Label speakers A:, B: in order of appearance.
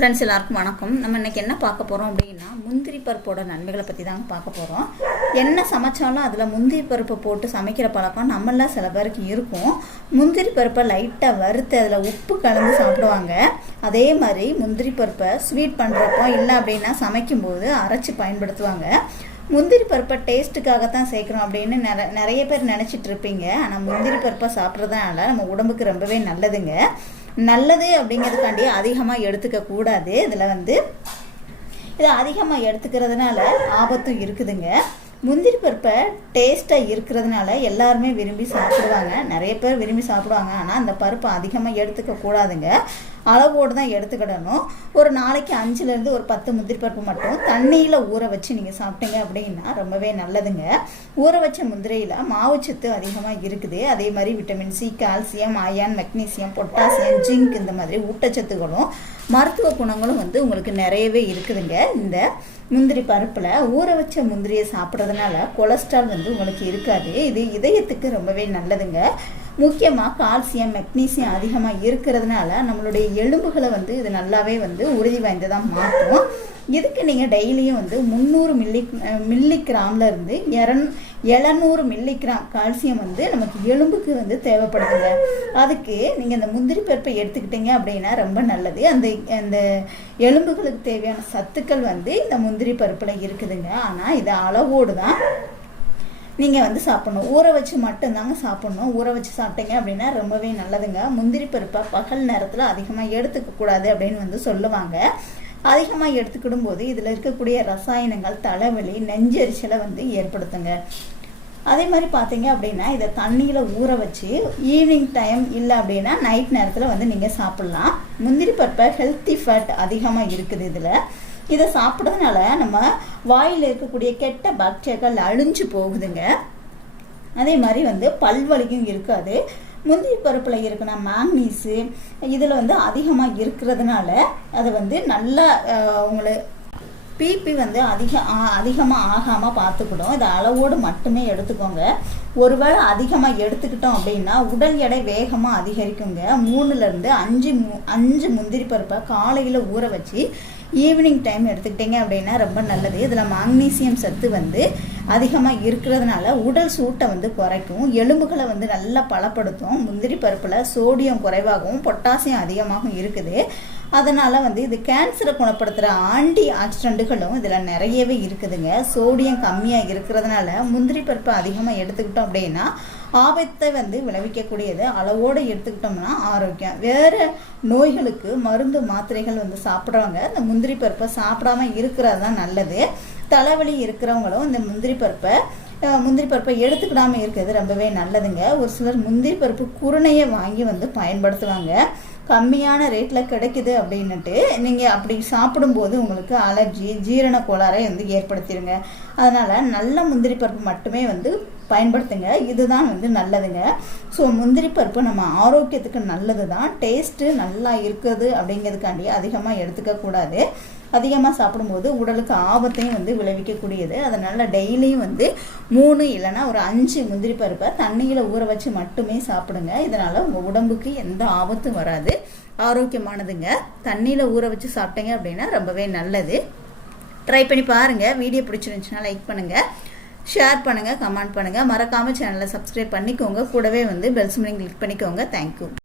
A: Friends எல்லாருக்கும் வணக்கம். நம்ம இன்னைக்கு என்ன பார்க்க போகிறோம் அப்படின்னா முந்திரி பருப்போட நன்மைகளை பற்றி தாங்க பார்க்க போகிறோம் என்ன சமைச்சாலும் அதில் முந்திரி பருப்பை போட்டு சமைக்கிற பழக்கம் நம்மளாம் சில பேருக்கு இருக்கும். முந்திரி பருப்பை லைட்டாக வறுத்து அதில் உப்பு கலந்து சாப்பிடுவாங்க. அதே மாதிரி முந்திரி பருப்பை ஸ்வீட் பண்ணுறப்போ இல்லை அப்படின்னா சமைக்கும்போது அரைச்சி பயன்படுத்துவாங்க. முந்திரி பருப்பை டேஸ்ட்டுக்காகத்தான் சேர்க்குறோம் அப்படின்னு நிற நிறைய பேர் நினச்சிட்டு இருப்பீங்க. ஆனால் முந்திரி பருப்பை சாப்பிட்றதுனால நம்ம உடம்புக்கு ரொம்பவே நல்லதுங்க. நல்லது அப்படிங்கிறதுக்காண்டி அதிகமாக எடுத்துக்க கூடாது. இதில் வந்து இதை அதிகமாக எடுத்துக்கிறதுனால ஆபத்தும் இருக்குதுங்க. முந்திரி பருப்பை டேஸ்ட்டாக இருக்கிறதுனால எல்லாருமே விரும்பி சாப்பிடுவாங்க. நிறைய பேர் விரும்பி சாப்பிடுவாங்க. ஆனால் அந்த பருப்பை அதிகமாக எடுத்துக்க கூடாதுங்க. அளவோடு தான் எடுத்துக்கிடணும். ஒரு நாளைக்கு அஞ்சுலேருந்து ஒரு பத்து முந்திரி பருப்பு மட்டும் தண்ணியில் ஊற வச்சு நீங்கள் சாப்பிட்டீங்க அப்படின்னா ரொம்பவே நல்லதுங்க. ஊற வச்ச முந்திரையில் மாவுச்சத்து அதிகமாக இருக்குது. அதே மாதிரி vitamin C calcium iron magnesium potassium zinc இந்த மாதிரி ஊட்டச்சத்துகளும் மருத்துவ குணங்களும் வந்து உங்களுக்கு நிறையவே இருக்குதுங்க. இந்த முந்திரி பருப்பில் ஊற வச்ச முந்திரியை சாப்பிட்றதுனால கொலஸ்ட்ரால் வந்து உங்களுக்கு இருக்காது. இது இதயத்துக்கு ரொம்பவே நல்லதுங்க. முக்கியமாக கால்சியம் மெக்னீசியம் அதிகமாக இருக்கிறதுனால நம்மளுடைய எலும்புகளை வந்து இது நல்லாவே வந்து உறுதி வாய்ந்ததாக மாற்றும் இதுக்கு நீங்கள் டெய்லியும் வந்து முந்நூறு மில்லி மில்லி கிராமில் இருந்து இரநூ எழுநூறு மில்லி கிராம் கால்சியம் வந்து நமக்கு எலும்புக்கு வந்து தேவைப்படுதுங்க. அதுக்கு நீங்கள் இந்த முந்திரி பருப்பை எடுத்துக்கிட்டீங்க அப்படின்னா ரொம்ப நல்லது. அந்த அந்த எலும்புகளுக்கு தேவையான சத்துக்கள் வந்து இந்த முந்திரி பருப்பில் இருக்குதுங்க. ஆனால் இது அளவோடு தான் நீங்கள் வந்து சாப்பிட்ணும். ஊற வச்சு மட்டும்தாங்க சாப்பிட்ணும். ஊற வச்சு சாப்பிட்டீங்க அப்படின்னா ரொம்பவே நல்லதுங்க. முந்திரி பருப்பை பகல் நேரத்தில் அதிகமாக எடுத்துக்கக்கூடாது அப்படின்னு வந்து சொல்லுவாங்க. அதிகமாக எடுத்துக்கிடும் போது இதில் இருக்கக்கூடிய ரசாயனங்கள் தலைவலி நெஞ்சரிச்சலை வந்து ஏற்படுத்துங்க. அதே மாதிரி பார்த்தீங்க அப்படின்னா இதை தண்ணியில் ஊற வச்சு ஈவினிங் டைம் இல்லை அப்படின்னா நைட் நேரத்தில் வந்து நீங்கள் சாப்பிட்லாம். முந்திரி பருப்பை ஹெல்த்தி ஃபேட் அதிகமாக இருக்குது இதில். இதை சாப்பிட்றதுனால நம்ம வாயில் இருக்கக்கூடிய கெட்ட பாக்டீரியாக்கள் அழிஞ்சு போகுதுங்க. அதே மாதிரி வந்து பல்வலிக்கும் இருக்காது. முந்திரி பருப்பில் இருக்கிற மேங்னீஸு இதில் வந்து அதிகமாக இருக்கிறதுனால அதை வந்து நல்லா உங்களை பிபி வந்து அதிக அதிகமாக ஆகாமல் பார்த்துக்கிடும். இதை அளவோடு மட்டுமே எடுத்துக்கோங்க. ஒருவேளை அதிகமாக எடுத்துக்கிட்டோம் அப்படின்னா உடல் எடை வேகமாக அதிகரிக்குங்க. மூணுலேருந்து அஞ்சு மு அஞ்சு முந்திரி பருப்பை காலையில் ஊற வச்சு ஈவினிங் டைம் எடுத்துக்கிட்டிங்க அப்படின்னா ரொம்ப நல்லது. இதில் மாக்னீசியம் சத்து வந்து அதிகமாக இருக்கிறதுனால உடல் சூட்டை வந்து குறைக்கும். எலும்புகளை வந்து நல்லா பலப்படுத்தும். முந்திரி பருப்பில் சோடியம் குறைவாகவும் பொட்டாசியம் அதிகமாகவும் இருக்குது. அதனால் வந்து இது கேன்சரை குணப்படுத்துகிற ஆண்டி ஆக்சிடென்ட்டுகளும் இதில் நிறையவே இருக்குதுங்க. சோடியம் கம்மியாக இருக்கிறதுனால முந்திரி பருப்பு அதிகமாக எடுத்துக்கிட்டோம் அப்படின்னா ஆபத்தை வந்து விளைவிக்கக்கூடியது அளவோடு எடுத்துக்கிட்டோம்னா ஆரோக்கியம். வேறு நோய்களுக்கு மருந்து மாத்திரைகள் வந்து சாப்பிட்றவங்க இந்த முந்திரி பருப்பை சாப்பிடாம இருக்கிறது தான் நல்லது. தலைவலி இருக்கிறவங்களும் இந்த முந்திரி பருப்பை முந்திரி பருப்பை எடுத்துக்கிடாமல் இருக்கிறது ரொம்பவே நல்லதுங்க. ஒரு சிலர் முந்திரி பருப்பு குருணையை வாங்கி வந்து பயன்படுத்துவாங்க. கம்மியான ரேட்டில் கிடைக்குது அப்படின்னுட்டு நீங்கள் அப்படி சாப்பிடும்போது உங்களுக்கு அலர்ஜி ஜீரண கோளாறை வந்து ஏற்படுத்திடுங்க அதனால் நல்ல முந்திரி பருப்பு மட்டுமே வந்து பயன்படுத்துங்க. இதுதான் வந்து நல்லதுங்க. ஸோ முந்திரி பருப்பு நம்ம ஆரோக்கியத்துக்கு நல்லது தான் டேஸ்ட்டு நல்லா இருக்குது அப்படிங்கிறதுக்காண்டி அதிகமாக எடுத்துக்கக்கூடாது அதிகமாக சாப்பிடும்போது உடலுக்கு ஆபத்தையும் வந்து விளைவிக்கக்கூடியது. அதனால் டெய்லியும் வந்து மூணு இல்லைன்னா ஒரு அஞ்சு முந்திரி பருப்பை தண்ணியில் ஊற வச்சு மட்டுமே சாப்பிடுங்க. இதனால் உங்கள் உடம்புக்கு எந்த ஆபத்தும் வராது. ஆரோக்கியமானதுங்க. தண்ணியில் ஊற வச்சு சாப்பிட்டீங்க அப்படின்னா ரொம்பவே நல்லது. ட்ரை பண்ணி பாருங்கள் வீடியோ பிடிச்சிருந்துச்சுன்னா லைக் பண்ணுங்கள் ஷேர் பண்ணுங்கள் கமெண்ட் பண்ணுங்கள் மறக்காமல் சேனலை சப்ஸ்கிரைப் பண்ணிக்கோங்க. கூடவே வந்து பெல் சிம்லிங் கிளிக் பண்ணிக்கோங்க. Thank you